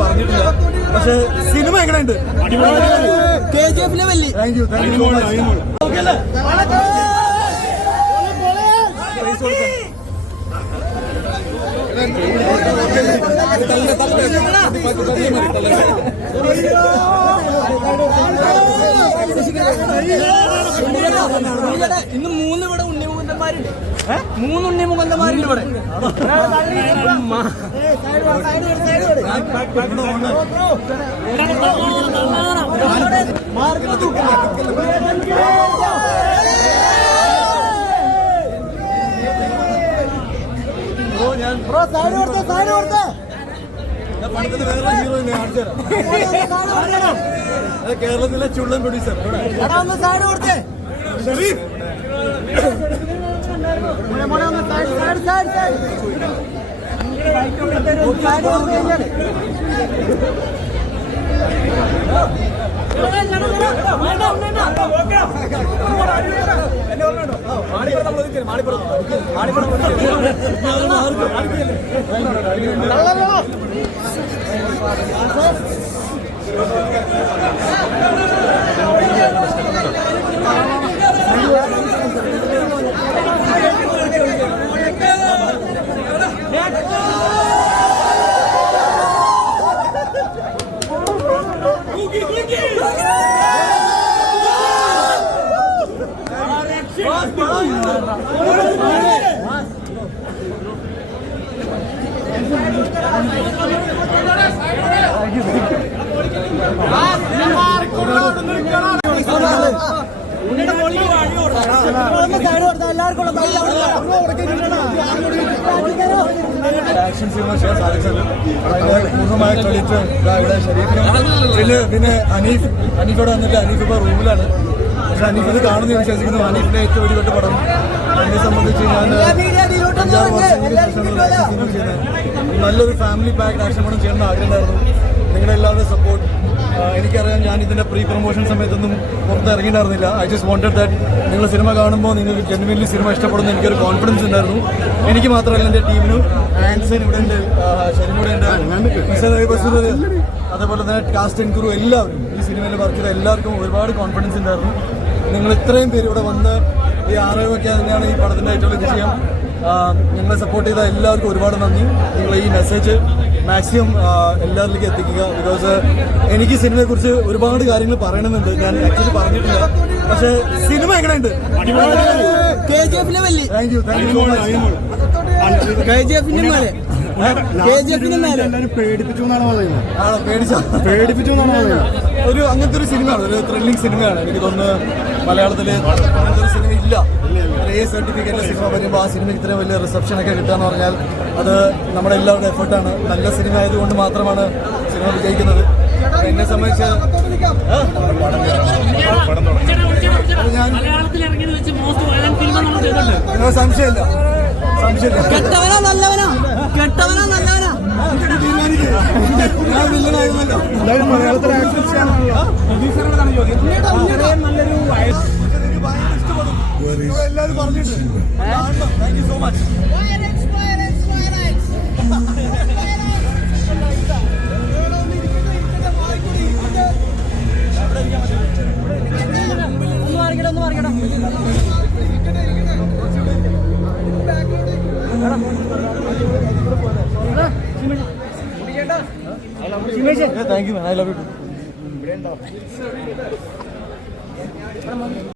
പറഞ്ഞിട്ടില്ല. പക്ഷെ സിനിമ എങ്ങനെയുണ്ട്? KGF ലെവലിൽ. Thank you so much. ഇന്ന് 3 ഇവിടെ ഉണ്ണിമുഖന്മാരുണ്ട്. 3 ഉണ്ണിമുഖന്മാരുണ്ട് ഇവിടെ. പണ്ടത്തെ വേറെ ഹീറോയിനെ കാണിച്ചു തരാം. കേരളത്തിലെ ചുള്ളൻ പ്രൊഡ്യൂസർ ഷരീഫ്. ആക്ഷൻ സിനിമ ചെയ്യാൻ സാധിച്ചത് പൂർണ്ണമായ ക്രെഡിറ്റ് ഇവിടെ ഷരീഫിനും പിന്നെ അനീഫോടെ വന്നിട്ട് അനീഫ് ഇപ്പോൾ റൂമിലാണ്. പക്ഷെ അനീഫ് ഇത് കാണുന്ന വിശ്വസിക്കുന്നു. അനീഫിന്റെ ഏറ്റവും ഒരു വെട്ട് പടം എന്നെ സംബന്ധിച്ച് ഞാൻ 5-6 വർഷങ്ങൾക്ക് ശേഷമാണ് സിനിമ ചെയ്യുന്നത്. നല്ലൊരു ഫാമിലി പാക്ഡ് ആക്ഷൻ പടം ചെയ്യണമെന്ന് ആഗ്രഹമുണ്ടായിരുന്നു. നിങ്ങളുടെ എല്ലാവരുടെയും സപ്പോർട്ട് എനിക്കറിയാം. ഞാൻ ഇതിൻ്റെ പ്രീ പ്രൊമോഷൻ സമയത്തൊന്നും പുറത്ത് ഇറങ്ങിയിട്ടുണ്ടായിരുന്നില്ല. ഐ ജസ്റ്റ് വാണ്ടഡ് ദാറ്റ് നിങ്ങൾ സിനിമ കാണുമ്പോൾ നിങ്ങൾക്ക് ജെന്യുവൻലി സിനിമ ഇഷ്ടപ്പെടുന്ന എനിക്കൊരു കോൺഫിഡൻസ് ഉണ്ടായിരുന്നു. എനിക്ക് മാത്രമല്ല എൻ്റെ ടീമിനും ആൻസൻ ഇവിടെ ഉണ്ട്, ഷെരിൻ ഉണ്ട്, അതേപോലെ തന്നെ കാസ്റ്റ് ആൻഡ് ക്രൂ എല്ലാവരും ഈ സിനിമയിൽ വർക്ക് ചെയ്ത എല്ലാവർക്കും ഒരുപാട് കോൺഫിഡൻസ് ഉണ്ടായിരുന്നു. നിങ്ങൾ ഇത്രയും പേര് ഇവിടെ വന്ന് ഈ ആറേഴൊക്കെ തന്നെയാണ് ഈ പടത്തിൻ്റെ ഏറ്റവും വലിയ വിഷയം. ഞങ്ങളെ സപ്പോർട്ട് ചെയ്ത എല്ലാവർക്കും ഒരുപാട് നന്ദി. നിങ്ങൾ ഈ മെസ്സേജ് മാക്സിമം എല്ലാവരിലേക്ക് എത്തിക്കുക. ബിക്കോസ് എനിക്ക് സിനിമയെക്കുറിച്ച് ഒരുപാട് കാര്യങ്ങൾ പറയണമെന്നുണ്ട്. ഞാൻ ആക്ച്വലി പറഞ്ഞിട്ടില്ല. പക്ഷെ സിനിമ എങ്ങനെയുണ്ട്? KGF ലെവലിൽ. Thank you so much. പേടിപ്പിച്ചു എന്നാണ് പറയുന്നത്. ആണോ? പേടിപ്പിച്ചു എന്നാണ് പറയുന്നത്. ഒരു അങ്ങനത്തെ ഒരു സിനിമയാണ്, ഒരു ത്രില്ലിംഗ് സിനിമയാണ്. എനിക്ക് തോന്നുന്നു മലയാളത്തിൽ അങ്ങനത്തെ ഒരു സിനിമ ഇല്ല. A സർട്ടിഫിക്കറ്റിലെ സിനിമ വരുമ്പോൾ ആ സിനിമയ്ക്ക് ഇത്രയും വലിയ റിസപ്ഷനൊക്കെ കിട്ടുകയെന്ന് പറഞ്ഞാൽ അത് നമ്മുടെ എല്ലാവരുടെ എഫേർട്ടാണ്. നല്ല സിനിമ ആയതുകൊണ്ട് മാത്രമാണ് സിനിമ വിജയിക്കുന്നത്. എന്നെ സംബന്ധിച്ച് ഞാൻ സംശയമില്ല. ഞാൻ വില്ലനായിരുന്നല്ലോ. മലയാളത്തിലെ എല്ലാവരും പറഞ്ഞിട്ടുണ്ട്. Thank you so much. Thank you, man. I love you too.